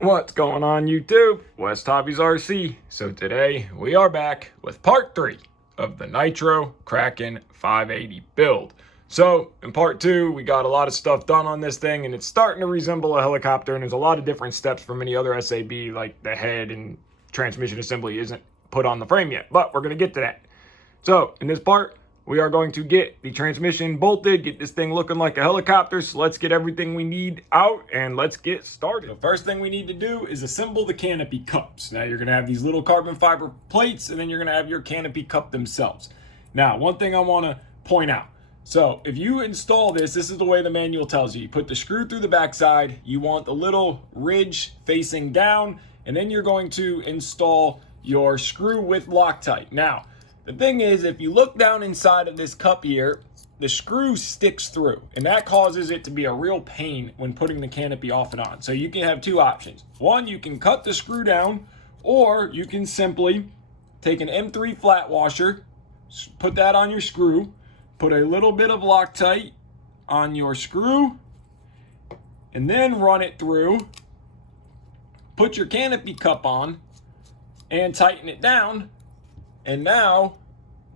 What's going on YouTube? WestHobbiesRC. So today we are back with part 3 of the Nitro Kraken 580 build. So in part 2 we got a lot of stuff done on this thing and it's starting to resemble a helicopter, and there's a lot of different steps from any other SAB, like the head and transmission assembly isn't put on the frame yet, but we're going to get to that. So in this part we are going to get the transmission bolted, get this thing looking like a helicopter. So let's get everything we need out and let's get started. The first thing we need to do is assemble the canopy cups. Now you're gonna have these little carbon fiber plates and then you're gonna have your canopy cup themselves. Now, one thing I wanna point out. So if you install this is the way the manual tells you. You put the screw through the backside, you want the little ridge facing down, and then you're going to install your screw with Loctite. Now, the thing is, if you look down inside of this cup here, the screw sticks through, and that causes it to be a real pain when putting the canopy off and on. So you can have two options. One, you can cut the screw down, or you can simply take an M3 flat washer, put that on your screw, put a little bit of Loctite on your screw, and then run it through, put your canopy cup on, and tighten it down. And now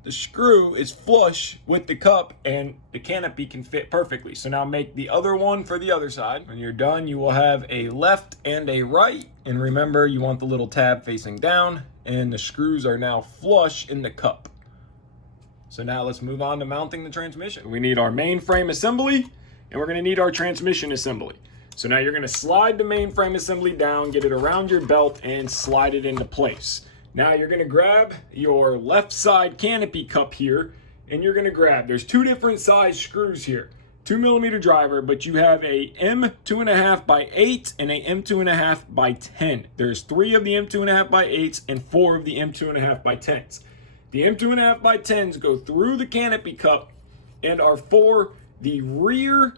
the screw is flush with the cup and the canopy can fit perfectly. So now make the other one for the other side. When you're done, you will have a left and a right. And remember, you want the little tab facing down, and the screws are now flush in the cup. So now let's move on to mounting the transmission. We need our main frame assembly, and we're gonna need our transmission assembly. So now you're gonna slide the main frame assembly down, get it around your belt, and slide it into place. Now you're gonna grab your left side canopy cup here, and you're gonna grab, there's two different size screws here, 2mm driver, but you have a M2.5 by 8 and a M2.5 by 10. There's 3 of the M2.5 by 8s and 4 of the M2.5 by 10s. The M2.5 by 10s go through the canopy cup and are for the rear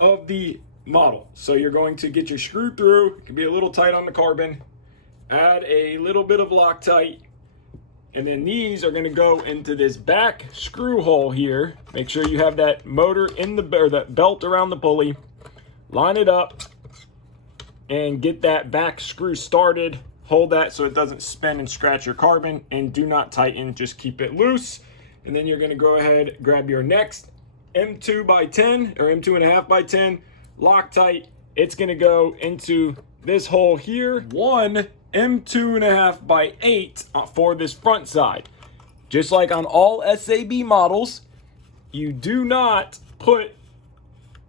of the model. So you're going to get your screw through, it can be a little tight on the carbon, add a little bit of Loctite, and then these are going to go into this back screw hole here. Make sure you have that motor in the, or that belt around the pulley. Line it up and get that back screw started. Hold that so it doesn't spin and scratch your carbon, and do not tighten, just keep it loose. And then you're going to go ahead, grab your next M2 by 10 or M2.5 by 10 Loctite. It's going to go into this hole here. One M2.5 by 8 for this front side. Just like on all SAB models, you do not put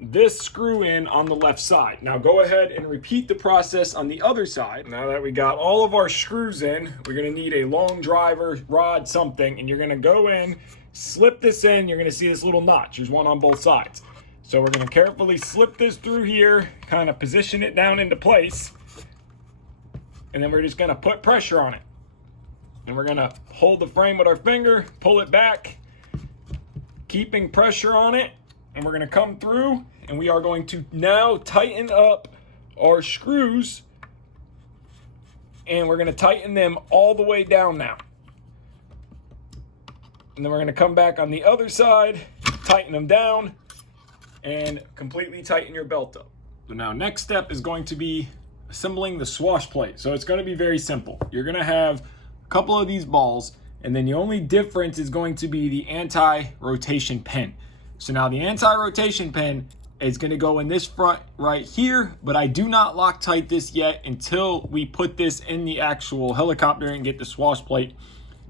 this screw in on the left side. Now go ahead and repeat the process on the other side. Now that we got all of our screws in, we're gonna need a long driver, rod, something, and you're gonna go in, slip this in, you're gonna see this little notch. There's one on both sides. So we're gonna carefully slip this through here, kind of position it down into place, and then we're just gonna put pressure on it. And we're gonna hold the frame with our finger, pull it back, keeping pressure on it, and we're gonna come through, and we are going to now tighten up our screws, and we're gonna tighten them all the way down now. And then we're gonna come back on the other side, tighten them down, and completely tighten your belt up. So now next step is going to be assembling the swash plate. So it's going to be very simple. You're going to have a couple of these balls, and then the only difference is going to be the anti-rotation pin. So now the anti-rotation pin is going to go in this front right here, but I do not Loctite this yet until we put this in the actual helicopter and get the swash plate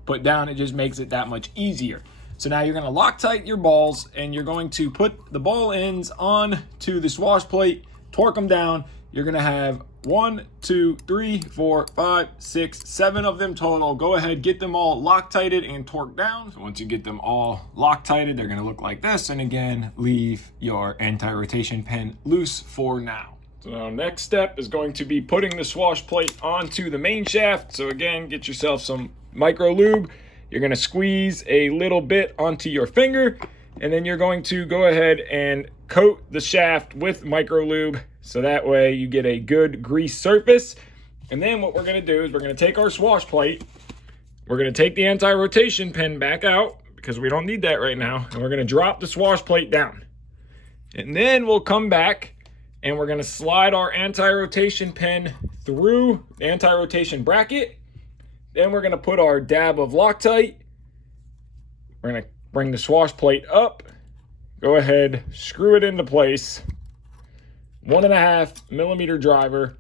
put down. It just makes it that much easier. So now you're going to Loctite your balls, and you're going to put the ball ends on to the swash plate, torque them down. You're going to have 1, 2, 3, 4, 5, 6, 7 of them total. Go ahead, get them all Loctited and torqued down. So once you get them all Loctited, they're going to look like this. And again, leave your anti-rotation pin loose for now. So now next step is going to be putting the swash plate onto the main shaft. So again, get yourself some micro lube. You're going to squeeze a little bit onto your finger, and then you're going to go ahead and coat the shaft with micro lube, so that way you get a good grease surface. And then what we're going to do is we're going to take our swash plate, we're going to take the anti-rotation pin back out because we don't need that right now, and we're going to drop the swash plate down. And then we'll come back and we're going to slide our anti-rotation pin through the anti-rotation bracket. Then we're going to put our dab of Loctite. We're going to bring the swash plate up. Go ahead, screw it into place. 1.5 millimeter driver.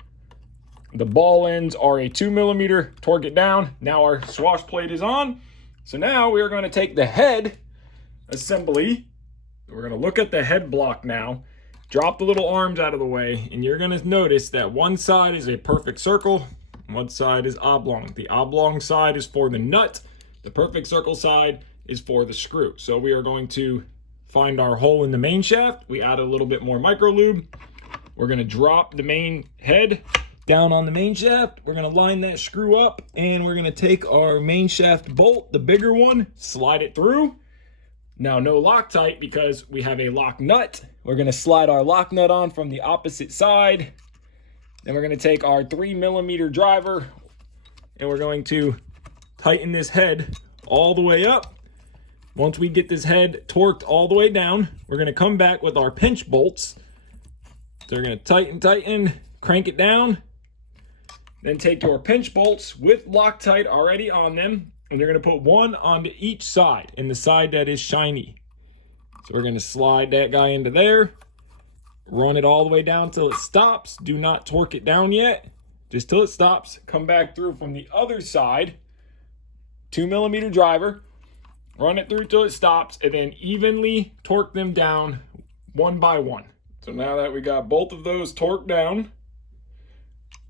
The ball ends are a 2 millimeter. Torque it down. Now our swash plate is on. So now we are going to take the head assembly. We're going to look at the head block now. Drop the little arms out of the way, and you're going to notice that one side is a perfect circle, one side is oblong. The oblong side is for the nut. The perfect circle side is for the screw. So we are going to find our hole in the main shaft. We add a little bit more micro lube. We're going to drop the main head down on the main shaft. We're going to line that screw up, and we're going to take our main shaft bolt, the bigger one, slide it through. Now, no Loctite because we have a lock nut. We're going to slide our lock nut on from the opposite side. Then we're going to take our 3 millimeter driver, and we're going to tighten this head all the way up. Once we get this head torqued all the way down, we're going to come back with our pinch bolts. So we're going to tighten, crank it down. Then take your pinch bolts with Loctite already on them, and you're going to put one onto each side, and the side that is shiny. So we're going to slide that guy into there, run it all the way down till it stops. Do not torque it down yet, just till it stops. Come back through from the other side, 2 millimeter driver, run it through till it stops, and then evenly torque them down one by one. So now that we got both of those torqued down,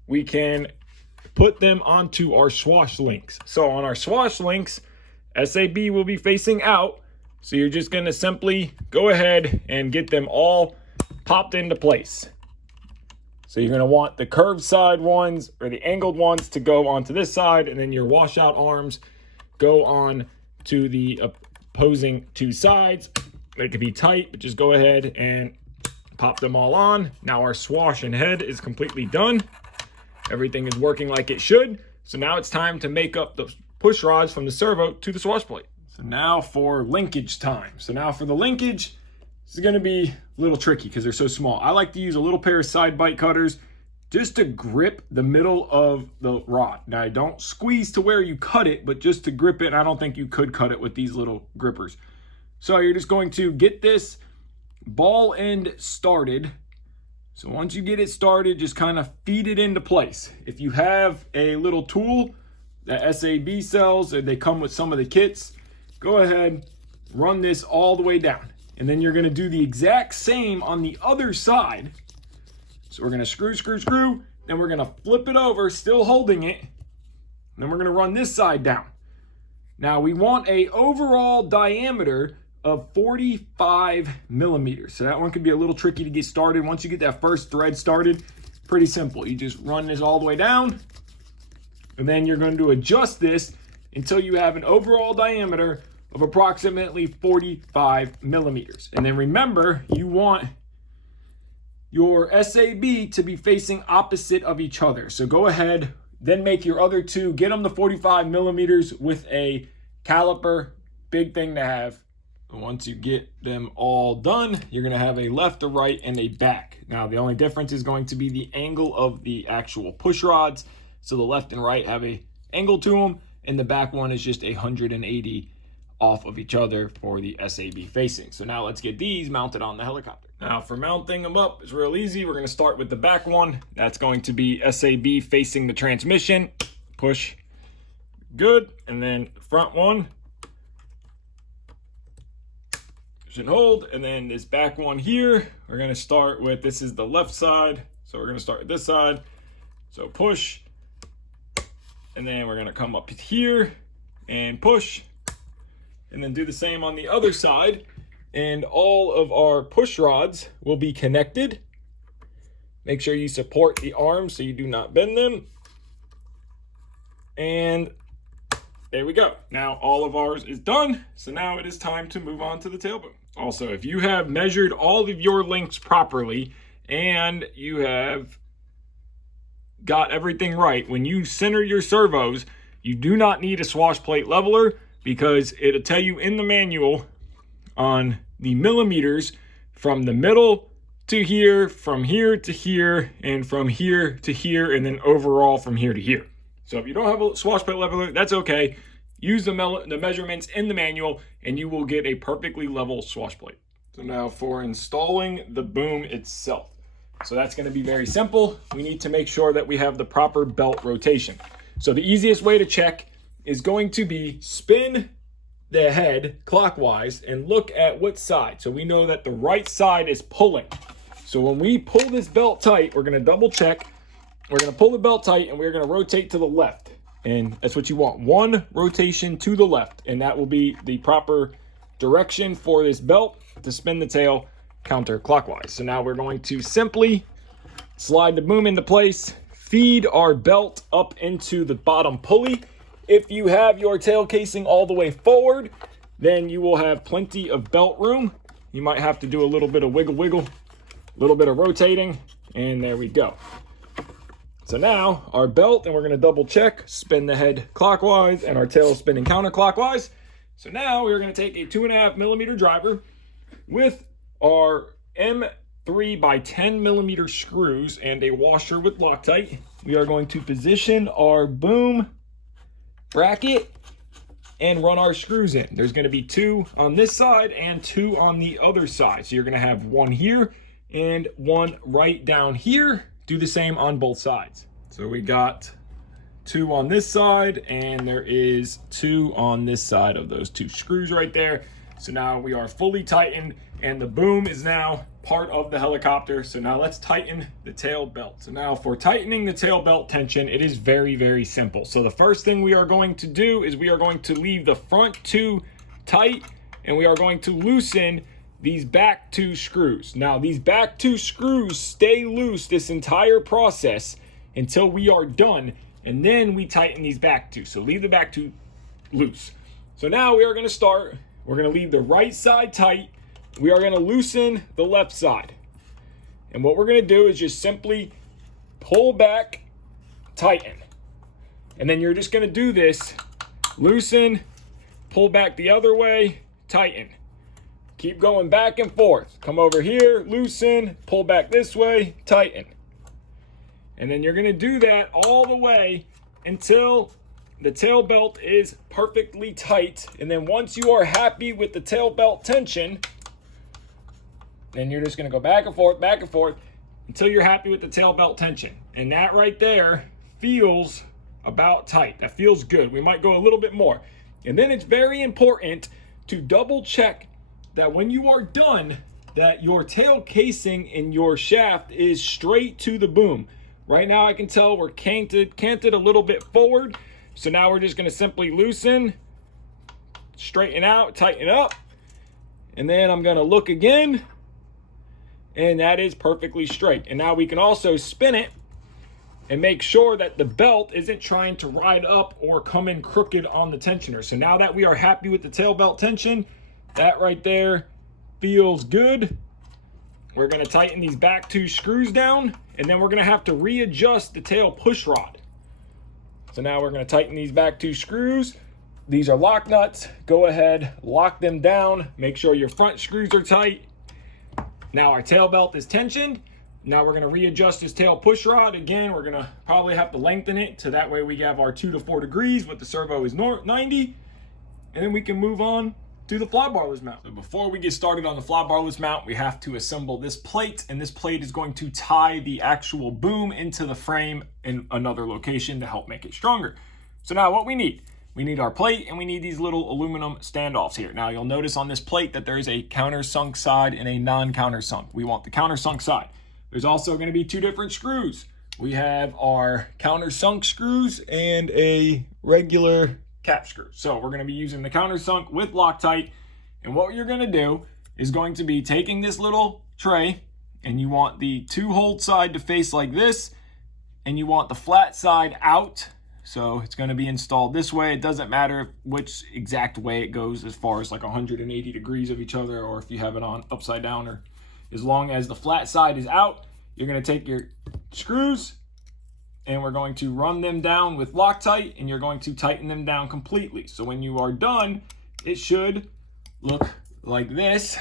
we can put them onto our swash links. So on our swash links, SAB will be facing out. So you're just going to simply go ahead and get them all popped into place. So you're going to want the curved side ones or the angled ones to go onto this side, and then your washout arms go on to the opposing two sides. They could be tight, but just go ahead and pop them all on. Now our swash and head is completely done. Everything is working like it should. So now it's time to make up the push rods from the servo to the swash plate. So now for linkage time. So now for the linkage, this is going to be a little tricky because they're so small. I like to use a little pair of side bite cutters just to grip the middle of the rod. Now, I don't squeeze to where you cut it, but just to grip it. And I don't think you could cut it with these little grippers. So you're just going to get this ball end started. So once you get it started, just kind of feed it into place. If you have a little tool that SAB sells, or they come with some of the kits, go ahead, run this all the way down. And then you're going to do the exact same on the other side. So we're going to screw, then we're going to flip it over, still holding it. And then we're going to run this side down. Now we want a overall diameter of 45 millimeters. So that one could be a little tricky to get started. Once you get that first thread started, pretty simple. You just run this all the way down, and then you're going to adjust this until you have an overall diameter of approximately 45 millimeters. And then remember, you want your SAB to be facing opposite of each other. So go ahead, then make your other two, get them to 45 millimeters with a caliper. Big thing to have. Once you get them all done, you're going to have a left, a right, and a back. Now, the only difference is going to be the angle of the actual push rods. So the left and right have a angle to them, and the back one is just 180 off of each other for the SAB facing. So now let's get these mounted on the helicopter. Now, for mounting them up, it's real easy. We're going to start with the back one. That's going to be SAB facing the transmission. Push. Good. And then the front one, and hold. And then this back one here, we're going to start with, this is the left side, so we're going to start with this side. So push, and then we're going to come up here and push, and then do the same on the other side. And all of our push rods will be connected. Make sure you support the arms so you do not bend them. And there we go. Now all of ours is done. So now it is time to move on to the tailbone. Also, if you have measured all of your links properly and you have got everything right, when you center your servos, you do not need a swash plate leveler because it'll tell you in the manual on the millimeters from the middle to here, from here to here, and from here to here, and then overall from here to here. So if you don't have a swash plate leveler, that's okay. Use the measurements in the manual and you will get a perfectly level swash plate. So now for installing the boom itself. So that's going to be very simple. We need to make sure that we have the proper belt rotation. So the easiest way to check is going to be spin the head clockwise and look at what side. So we know that the right side is pulling. So when we pull this belt tight, we're going to double check. We're going to pull the belt tight and we're going to rotate to the left. And that's what you want. One rotation to the left. And that will be the proper direction for this belt to spin the tail counterclockwise. So now we're going to simply slide the boom into place, feed our belt up into the bottom pulley. If you have your tail casing all the way forward, then you will have plenty of belt room. You might have to do a little bit of wiggle, a little bit of rotating, and there we go. So now our belt, and we're going to double check, spin the head clockwise and our tail spinning counterclockwise. So now we're going to take a 2.5 millimeter driver with our M3 by 10 millimeter screws and a washer with Loctite. We are going to position our boom bracket and run our screws in. There's going to be 2 on this side and 2 on the other side. So you're going to have 1 here and 1 right down here. Do the same on both sides. So we got 2 on this side and there is 2 on this side of those 2 screws right there. So now we are fully tightened and the boom is now part of the helicopter. So now let's tighten the tail belt. So now for tightening the tail belt tension, it is very, very simple. So the first thing we are going to do is we are going to leave the front 2 tight and we are going to loosen these back 2 screws. Now these back 2 screws stay loose this entire process until we are done, and then we tighten these back 2. So leave the back 2 loose. So now we are going to start. We're going to leave the right side tight. We are going to loosen the left side. And what we're going to do is just simply pull back, tighten. And then you're just going to do this, loosen, pull back the other way, tighten. Keep going back and forth. Come over here, loosen, pull back this way, tighten. And then you're going to do that all the way until the tail belt is perfectly tight. And then once you are happy with the tail belt tension, then you're just going to go back and forth until you're happy with the tail belt tension. And that right there feels about tight. That feels good. We might go a little bit more. And then it's very important to double check that when you are done, that your tail casing in your shaft is straight to the boom. Right now I can tell we're canted a little bit forward. So now we're just going to simply loosen, straighten out, tighten up. And then I'm going to look again. And that is perfectly straight. And now we can also spin it and make sure that the belt isn't trying to ride up or come in crooked on the tensioner. So now that we are happy with the tail belt tension, that right there feels good. We're going to tighten these back 2 screws down, and then we're going to have to readjust the tail push rod. So now we're going to tighten these back 2 screws. These are lock nuts. Go ahead, lock them down. Make sure your front screws are tight. Now our tail belt is tensioned. Now we're going to readjust this tail push rod. Again, we're going to probably have to lengthen it so that way we have our 2 to 4 degrees, but the servo is 90. And then we can move on to the fly barless mount. So before we get started on the fly barless mount, we have to assemble this plate, and this plate is going to tie the actual boom into the frame in another location to help make it stronger. So now what we need our plate, and we need these little aluminum standoffs here. Now you'll notice on this plate that there is a countersunk side and a non-countersunk. We want the countersunk side. There's also going to be 2 different screws. We have our countersunk screws and a regular cap screw. So we're going to be using the countersunk with Loctite. And what you're going to do is going to be taking this little tray, and you want the 2-hole side to face like this, and you want the flat side out. So it's going to be installed this way. It doesn't matter which exact way it goes as far as like 180 degrees of each other, or if you have it on upside down, or as long as the flat side is out, you're going to take your screws and we're going to run them down with Loctite, and you're going to tighten them down completely. So when you are done, it should look like this.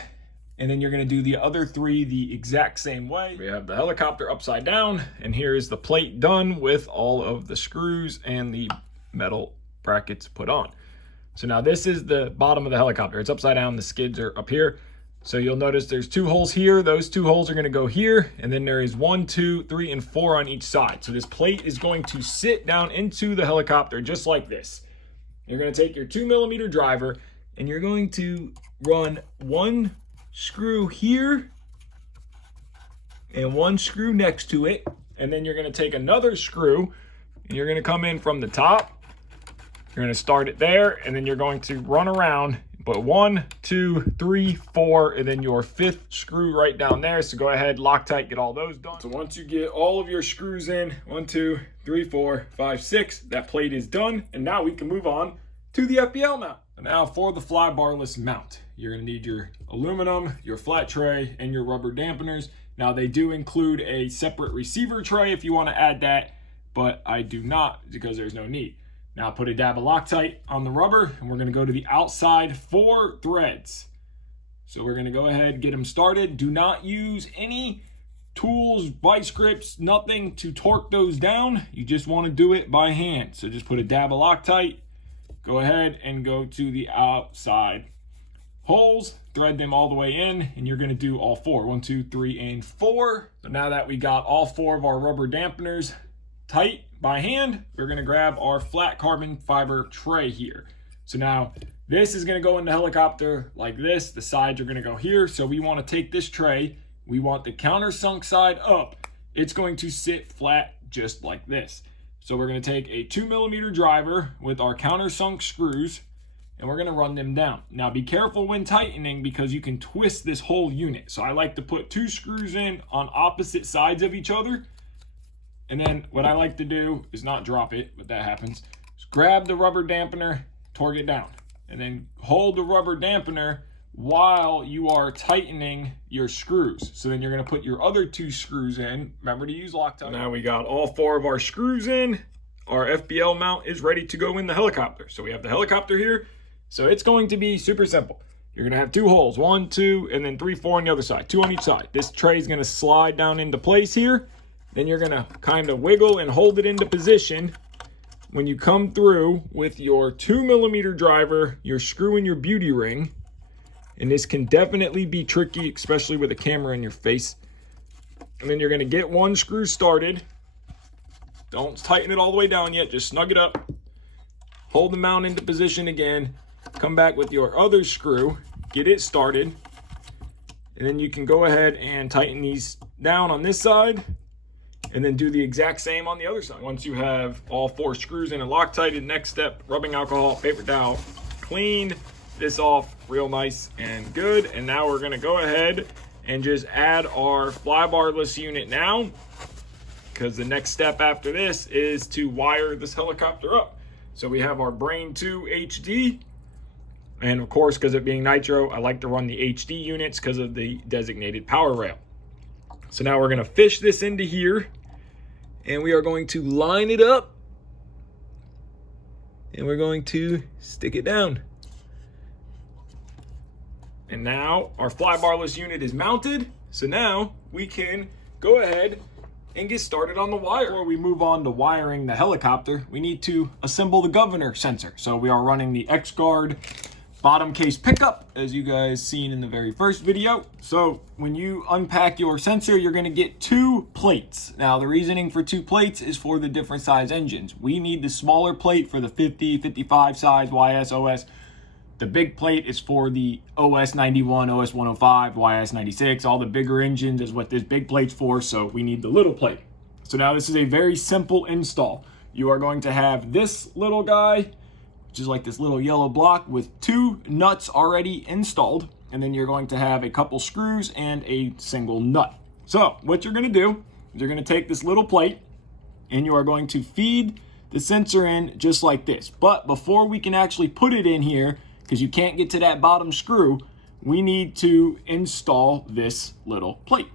And then you're going to do the other 3 the exact same way. We have the helicopter upside down, and here is the plate done with all of the screws and the metal brackets put on. So now this is the bottom of the helicopter. It's upside down, the skids are up here. So you'll notice there's 2 holes here. Those 2 holes are going to go here, and then there is 1, 2, 3, and 4 on each side. So this plate is going to sit down into the helicopter just like this. You're going to take your 2mm driver, and you're going to run 1 screw here and 1 screw next to it, and then you're going to take another screw and you're going to come in from the top. You're going to start it there, and then you're going to run around, put 1, 2, 3, 4, and then your 5th screw right down there. So go ahead, Loctite, get all those done. So once you get all of your screws in, 1, 2, 3, 4, 5, 6, that plate is done, and now we can move on to the FPL mount. Now for the fly barless mount, you're going to need your aluminum, your flat tray, and your rubber dampeners. Now they do include a separate receiver tray if you want to add that, but I do not because there's no need. Now put a dab of Loctite on the rubber, and we're going to go to the outside 4 threads. So we're going to go ahead and get them started. Do not use any tools, vice grips, nothing to torque those down. You just want to do it by hand. So just put a dab of Loctite. Go ahead and go to the outside holes, thread them all the way in, and you're going to do all 4. 1, 2, 3, and 4. So now that we got all 4 of our rubber dampeners tight by hand, we're going to grab our flat carbon fiber tray here. So now this is going to go in the helicopter like this. The sides are going to go here. So we want to take this tray. We want the countersunk side up. It's going to sit flat just like this. So we're going to take a 2mm driver with our countersunk screws, and we're going to run them down. Now be careful when tightening because you can twist this whole unit. So I like to put 2 screws in on opposite sides of each other. And then what I like to do is not drop it, but that happens. Just grab the rubber dampener, torque it down, and then hold the rubber dampener while you are tightening your screws. So then you're going to put your other 2 screws in. Remember to use Loctite. Now we got all 4 of our screws in. Our FBL mount is ready to go in the helicopter. So we have the helicopter here. So it's going to be super simple. You're going to have 2 holes, 1, 2, and then 3, 4 on the other side, 2 on each side. This tray is going to slide down into place here. Then you're going to kind of wiggle and hold it into position. When you come through with your 2mm driver, your screw in your beauty ring, and this can definitely be tricky, especially with a camera in your face. And then you're going to get 1 screw started. Don't tighten it all the way down yet, just snug it up. Hold the mount into position again. Come back with your other screw, get it started. And then you can go ahead and tighten these down on this side, and then do the exact same on the other side. Once you have all 4 screws in and Loctited, next step, rubbing alcohol, paper towel, clean this off real nice and good. And now we're gonna go ahead and just add our fly barless unit now, because the next step after this is to wire this helicopter up. So we have our Brain 2 HD, and of course, because it being Nitro, I like to run the HD units because of the designated power rail. So now we're gonna fish this into here, and we are going to line it up, and we're going to stick it down. And now our fly barless unit is mounted. So now we can go ahead and get started on the wire. Before we move on to wiring the helicopter, we need to assemble the governor sensor. So we are running the X-Guard bottom case pickup, as you guys seen in the very first video. So when you unpack your sensor, you're gonna get 2 plates. Now the reasoning for 2 plates is for the different size engines. We need the smaller plate for the 50, 55 size YS, OS. The big plate is for the OS 91, OS 105, YS 96. All the bigger engines is what this big plate's for, so we need the little plate. So now this is a very simple install. You are going to have this little guy, which is like this little yellow block with 2 nuts already installed, and then you're going to have a couple screws and a single nut. So what you're going to do is you're going to take this little plate and you are going to feed the sensor in just like this. But before we can actually put it in here, because you can't get to that bottom screw, we need to install this little plate.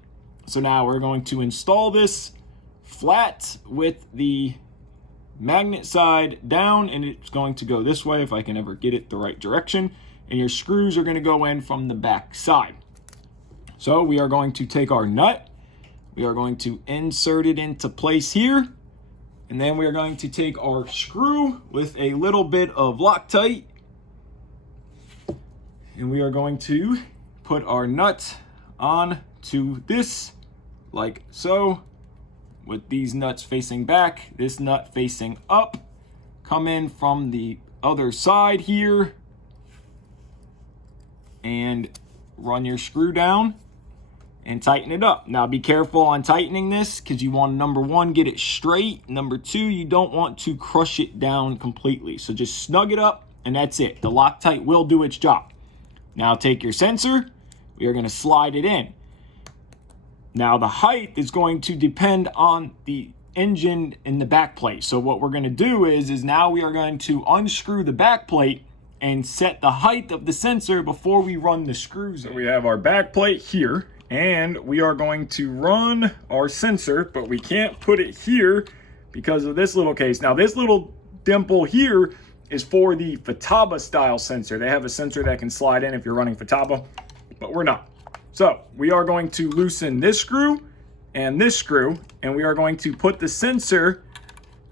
So now we're going to install this flat with the magnet side down, and it's going to go this way if I can ever get it the right direction. And your screws are going to go in from the back side. So we are going to take our nut, we are going to insert it into place here, and then we are going to take our screw with a little bit of Loctite, and we are going to put our nut on to this like so, with these nuts facing back, this nut facing up. Come in from the other side here and run your screw down and tighten it up. Now be careful on tightening this, because you want to, number one, get it straight. Number two, you don't want to crush it down completely. So just snug it up and that's it. The Loctite will do its job. Now take your sensor, we are going to slide it in. Now the height is going to depend on the engine in the back plate. So what we're going to do is now we are going to unscrew the back plate and set the height of the sensor before we run the screws in. So we have our back plate here, and we are going to run our sensor, but we can't put it here because of this little case. Now this little dimple here is for the Futaba style sensor. They have a sensor that can slide in if you're running Futaba, but we're not. So we are going to loosen this screw and this screw, and we are going to put the sensor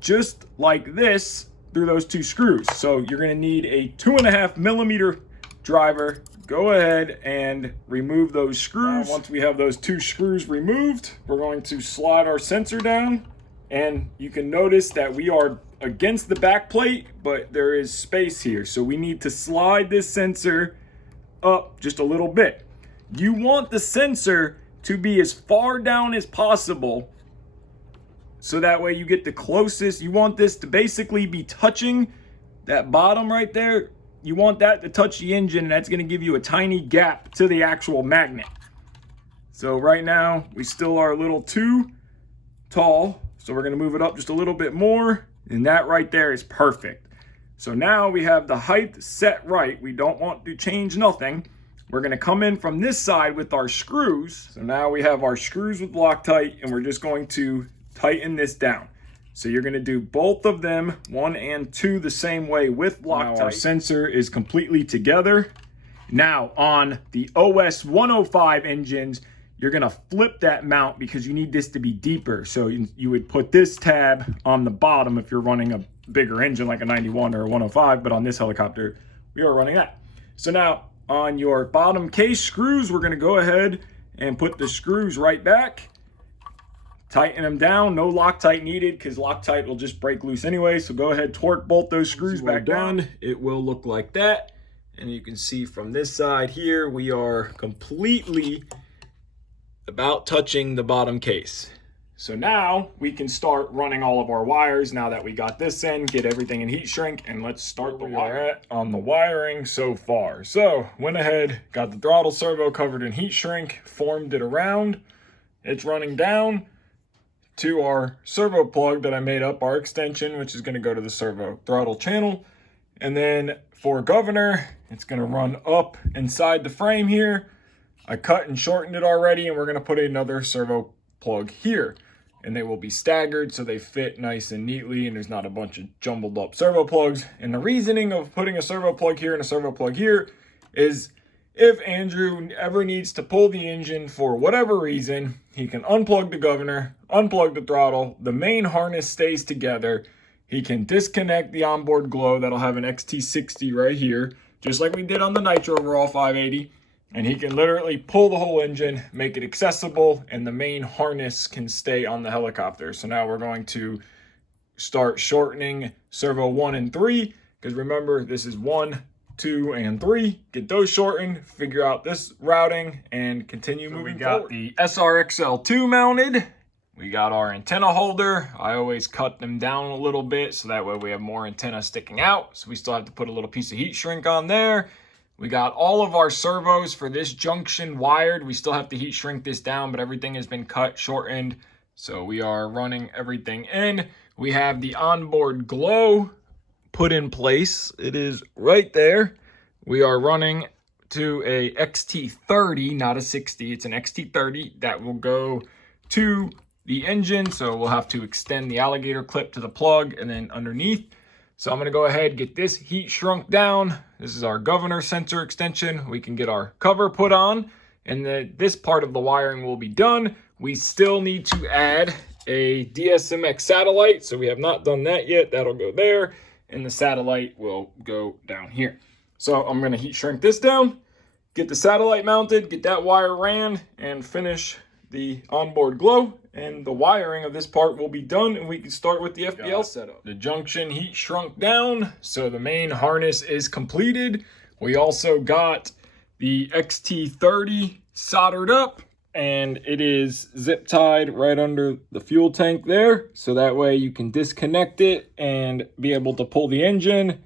just like this through those two screws. So you're going to need a 2.5 millimeter driver. Go ahead and remove those screws. Now, once we have those two screws removed, we're going to slide our sensor down, and you can notice that we are against the back plate, but there is space here. So we need to slide this sensor up just a little bit. You want the sensor to be as far down as possible, so that way you get the closest. You want this to basically be touching that bottom right there. You want that to touch the engine, and that's going to give you a tiny gap to the actual magnet. So right now we still are a little too tall, so we're going to move it up just a little bit more, and that right there is perfect. So now we have the height set right. We don't want to change nothing. We're going to come in from this side with our screws. So now we have our screws with Loctite, and we're just going to tighten this down. So you're going to do both of them, 1 and 2, the same way with Loctite. Now our sensor is completely together. Now on the OS 105 engines, you're going to flip that mount because you need this to be deeper. So you would put this tab on the bottom if you're running a bigger engine like a 91 or a 105, but on this helicopter, we are running that. So now on your bottom case screws, we're going to go ahead and put the screws right back. Tighten them down. No Loctite needed because Loctite will just break loose anyway. So go ahead, torque bolt those screws back down. It will look like that. And you can see from this side here, we are completely about touching the bottom case. So now we can start running all of our wires now that we got this in, get everything in heat shrink, and let's start the wire on the wiring so far. So went ahead, got the throttle servo covered in heat shrink, formed it around. It's running down to our servo plug that I made up, our extension, which is going to go to the servo throttle channel. And then for governor, it's going to run up inside the frame here. I cut and shortened it already, and we're going to put another servo plug here. And they will be staggered so they fit nice and neatly, and there's not a bunch of jumbled up servo plugs. And the reasoning of putting a servo plug here and a servo plug here is if Andrew ever needs to pull the engine for whatever reason, he can unplug the governor, unplug the throttle, the main harness stays together. He can disconnect the onboard glow that'll have an XT60 right here, just like we did on the Nitro Overall 580. And he can literally pull the whole engine, make it accessible, and the main harness can stay on the helicopter. So now we're going to start shortening servo 1 and 3, because remember, this is 1, 2, and 3. Get those shortened, figure out this routing, and continue moving forward. We got the SRXL2 mounted. We got our antenna holder. I always cut them down a little bit, so that way we have more antenna sticking out. So we still have to put a little piece of heat shrink on there. We got all of our servos for this junction wired. We still have to heat shrink this down, but everything has been cut, shortened. So we are running everything in. We have the onboard glow put in place. It is right there. We are running to a XT30, not a 60. It's an XT30 that will go to the engine. So we'll have to extend the alligator clip to the plug and then underneath. So I'm going to go ahead and get this heat shrunk down. This is our governor sensor extension. We can get our cover put on, and this part of the wiring will be done. We still need to add a DSMX satellite, so we have not done that yet. That'll go there, and the satellite will go down here. So I'm going to heat shrink this down, get the satellite mounted, get that wire ran, and finish the onboard glow, and the wiring of this part will be done, and we can start with the FPL setup. The junction heat shrunk down, so the main harness is completed. We also got the XT30 soldered up, and it is zip tied right under the fuel tank there, so that way you can disconnect it and be able to pull the engine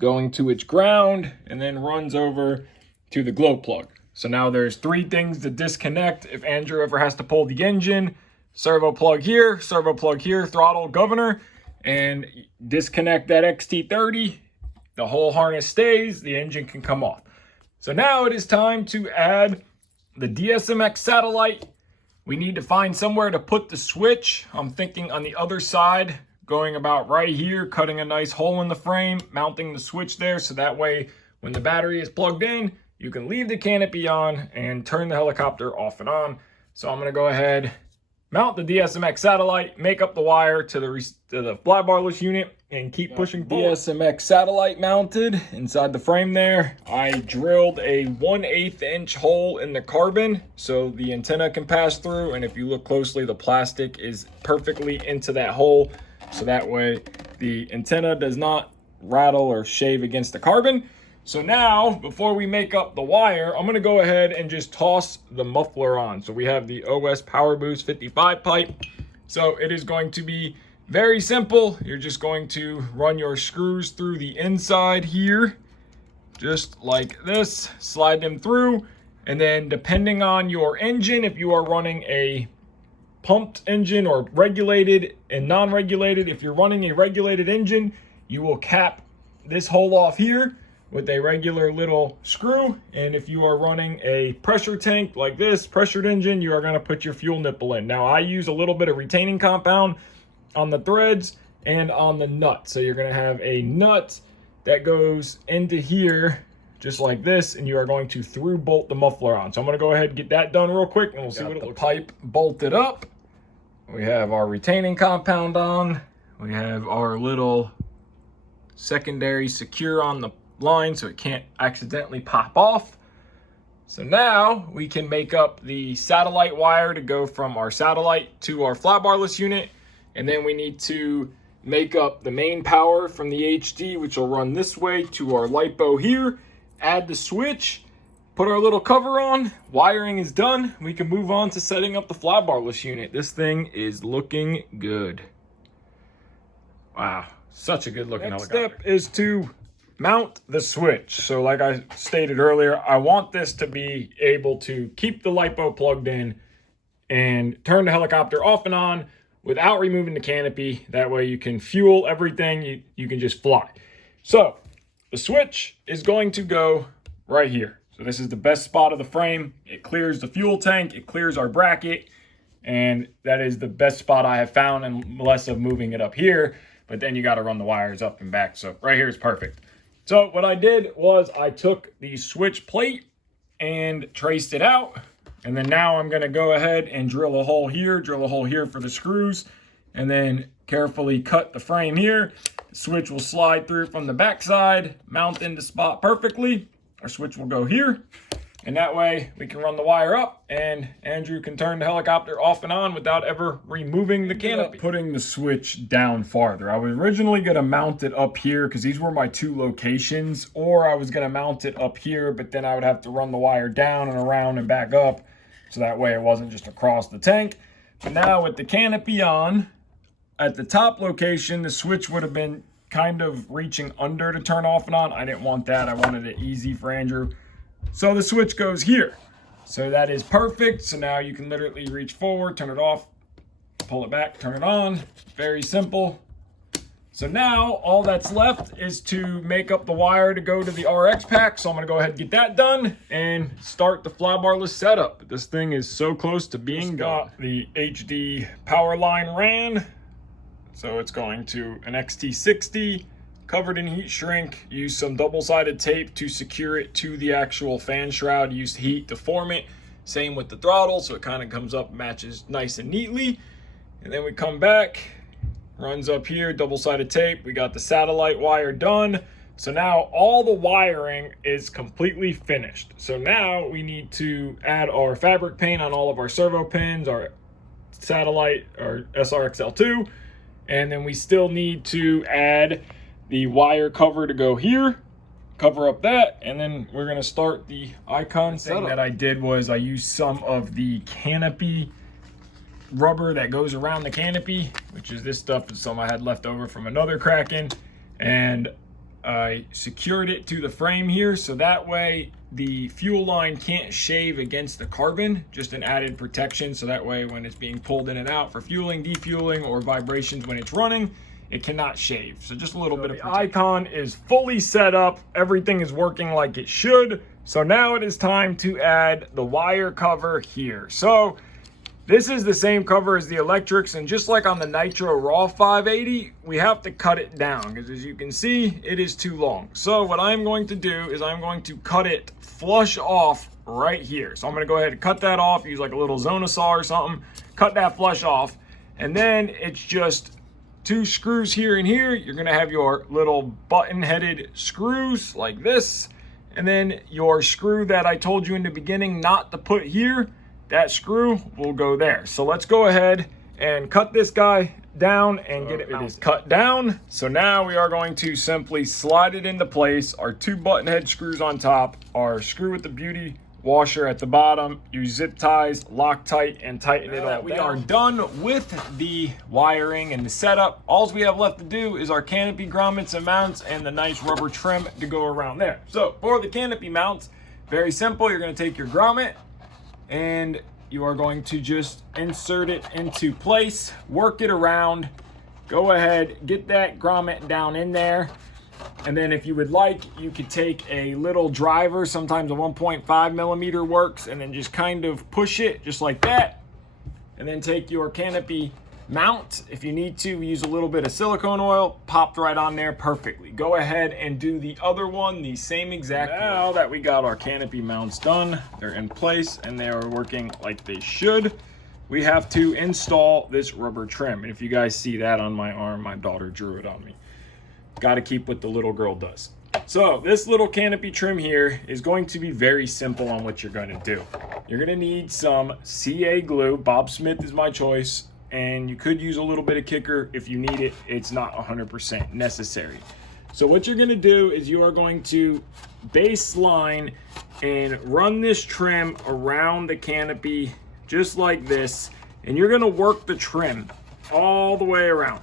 going to its ground, and then runs over to the glow plug. So now there's 3 things to disconnect if Andrew ever has to pull the engine. Servo plug here, throttle governor, and disconnect that XT30. The whole harness stays, the engine can come off. So now it is time to add the DSMX satellite. We need to find somewhere to put the switch. I'm thinking on the other side, going about right here, cutting a nice hole in the frame, mounting the switch there, so that way when the battery is plugged in, you can leave the canopy on and turn the helicopter off and on. So I'm going to go ahead, mount the DSMX satellite, make up the wire to the flybarless unit, and keep pushing forward. DSMX satellite mounted inside the frame there. I drilled a 1/8 inch hole in the carbon so the antenna can pass through, and if you look closely, the plastic is perfectly into that hole, so that way the antenna does not rattle or shave against the carbon. So now, before we make up the wire, I'm going to go ahead and just toss the muffler on. So we have the OS Power Boost 55 pipe. So it is going to be very simple. You're just going to run your screws through the inside here, just like this, slide them through. And then depending on your engine, if you are running a pumped engine or regulated and non-regulated, if you're running a regulated engine, you will cap this hole off here with a regular little screw. And if you are running a pressure tank like this, pressured engine, you are going to put your fuel nipple in. Now I use a little bit of retaining compound on the threads and on the nut. So you're going to have a nut that goes into here just like this, and you are going to through bolt the muffler on. So I'm going to go ahead and get that done real quick, and we'll see what it looks like. Pipe bolted up. We have our retaining compound on. We have our little secondary secure on the line so it can't accidentally pop off. So now we can make up the satellite wire to go from our satellite to our flybarless unit, and then we need to make up the main power from the HD, which will run this way to our lipo here, add the switch, put our little cover on. Wiring is done. We can move on to setting up the flybarless unit. This thing is looking good. Wow, such a good looking helicopter. Next step is to mount the switch. So like I stated earlier, I want this to be able to keep the lipo plugged in and turn the helicopter off and on without removing the canopy. That way you can fuel everything, you can just fly. So the switch is going to go right here. So this is the best spot of the frame. It clears the fuel tank, it clears our bracket, and that is the best spot I have found, unless of moving it up here. But then you got to run the wires up and back. So right here is perfect. So what I did was I took the switch plate and traced it out. And then now I'm going to go ahead and drill a hole here for the screws, and then carefully cut the frame here. The switch will slide through from the backside, mount into spot perfectly. Our switch will go here, and that way we can run the wire up and Andrew can turn the helicopter off and on without ever removing the canopy. Putting the switch down farther. I was originally going to mount it up here because these were my 2 locations, or I was going to mount it up here, but then I would have to run the wire down and around and back up, so that way it wasn't just across the tank. But now with the canopy on, at the top location, the switch would have been kind of reaching under to turn off and on. I didn't want that. I wanted it easy for Andrew. So the switch goes here. So that is perfect. So now you can literally reach forward, turn it off, pull it back, turn it on. Very simple. So now all that's left is to make up the wire to go to the RX pack. So I'm going to go ahead and get that done and start the flybarless setup. This thing is so close to being done. The HD power line ran. So it's going to an XT60 covered in heat shrink. Use some double-sided tape to secure it to the actual fan shroud. Used heat to form it. Same with the throttle, so it kind of comes up, matches nice and neatly. And then we come back, runs up here, double-sided tape. We got the satellite wire done. So now all the wiring is completely finished. So now we need to add our fabric paint on all of our servo pins, our satellite, our SRXL2, and then we still need to add the wire cover to go here, cover up that, and then we're gonna start the icon setup. That I did was I used some of the Canopy rubber that goes around the canopy, which is this stuff, is some I had left over from another Kraken, and I secured it to the frame here so that way the fuel line can't shave against the carbon, just an added protection, so that way when it's being pulled in and out for fueling, defueling, or vibrations when it's running, it cannot shave. So just a little bit of protection. The icon is fully set up, everything is working like it should. So now it is time to add the wire cover here. So this is the same cover as the electrics, and just like on the Nitro Raw 580, we have to cut it down because as you can see, it is too long. So what I'm going to do is I'm going to cut it flush off right here. So I'm going to go ahead and cut that off, use like a little Zona saw or something, cut that flush off, and then it's just 2 screws here and here. You're going to have your little button-headed screws like this, and then your screw that I told you in the beginning not to put here, that screw will go there. So let's go ahead and cut this guy down and get it mounted. It is cut down. So now we are going to simply slide it into place. Our 2 button head screws on top, our screw with the beauty washer at the bottom. Use zip ties, Loctite, and tighten it all down. We are done with the wiring and the setup. All we have left to do is our canopy grommets and mounts and the nice rubber trim to go around there. So for the canopy mounts, very simple. You're going to take your grommet and you are going to just insert it into place, work it around, go ahead, get that grommet down in there. And then if you would like, you could take a little driver, sometimes a 1.5 millimeter works, and then just kind of push it just like that. And then take your canopy mount. If you need to, use a little bit of silicone oil, popped right on there perfectly. Go ahead and do the other one the same exact way. Now that we got our canopy mounts done, they're in place and they are working like they should, we have to install this rubber trim. And if you guys see that on my arm, my daughter drew it on me. Got to keep what the little girl does. So this little canopy trim here is going to be very simple on what you're going to do. You're going to need some CA glue. Bob Smith is my choice, and you could use a little bit of kicker if you need it. It's not 100% necessary. So what you're going to do is you are going to baseline and run this trim around the canopy just like this, and you're going to work the trim all the way around.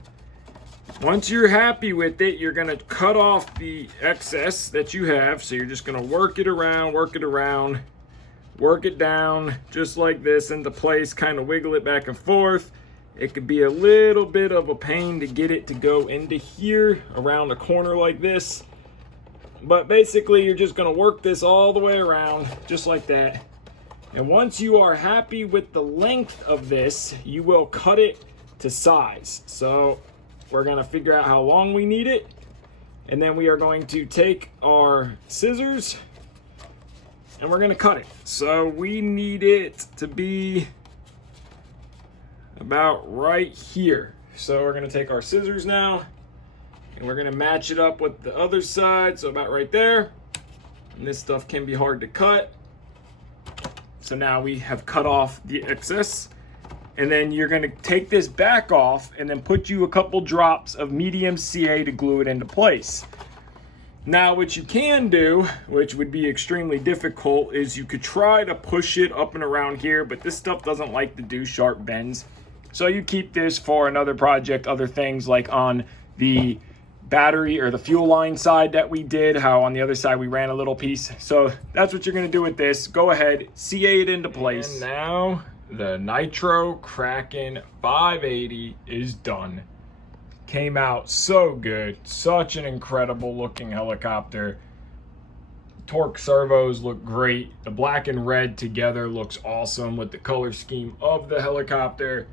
Once you're happy with it, you're going to cut off the excess that you have. So you're just going to work it around, work it down just like this into place, kind of wiggle it back and forth. It could be a little bit of a pain to get it to go into here around a corner like this. But basically, you're just going to work this all the way around just like that. And once you are happy with the length of this, you will cut it to size. So we're going to figure out how long we need it. And then we are going to take our scissors and we're going to cut it. So we need it to be about right here. So we're going to take our scissors now and we're going to match it up with the other side. So about right there. And this stuff can be hard to cut. So now we have cut off the excess. And then you're going to take this back off and then put you a couple drops of medium CA to glue it into place. Now what you can do, which would be extremely difficult, is you could try to push it up and around here, but this stuff doesn't like to do sharp bends. So you keep this for another project, other things like on the battery or the fuel line side that we did, how on the other side we ran a little piece. So that's what you're going to do with this. Go ahead, CA it into place. And now the Nitro Kraken 580 is done. Came out so good. Such an incredible looking helicopter. Torque servos look great. The black and red together looks awesome with the color scheme of the helicopter.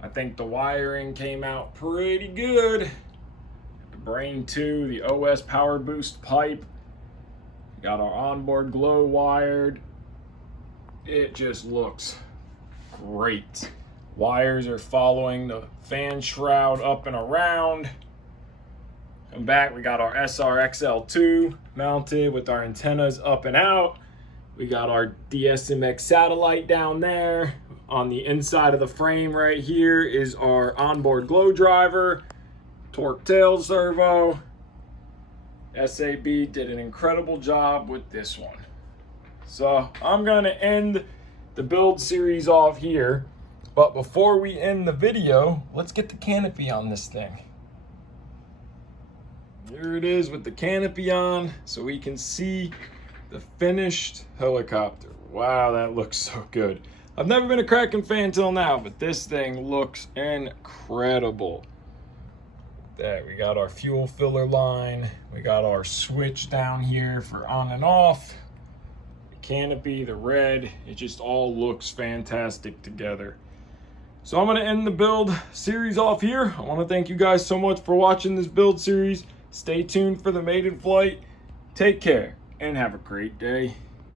I think the wiring came out pretty good. The Brain 2, the OS power boost pipe. Got our onboard glow wired. it just looks great. Wires are following the fan shroud up and around. And back, we got our SRXL2 mounted with our antennas up and out. We got our DSMX satellite down there. On the inside of the frame right here is our onboard glow driver, torque tail servo. SAB did an incredible job with this one. So I'm gonna end the build series off here. But before we end the video, let's get the canopy on this thing. Here it is with the canopy on, so we can see the finished helicopter. Wow, that looks so good. I've never been a Kraken fan till now, but this thing looks incredible. There, we got our fuel filler line. We got our switch down here for on and off. The canopy, the red, it just all looks fantastic together. So I'm gonna end the build series off here. I wanna thank you guys so much for watching this build series. Stay tuned for the maiden flight. Take care and have a great day.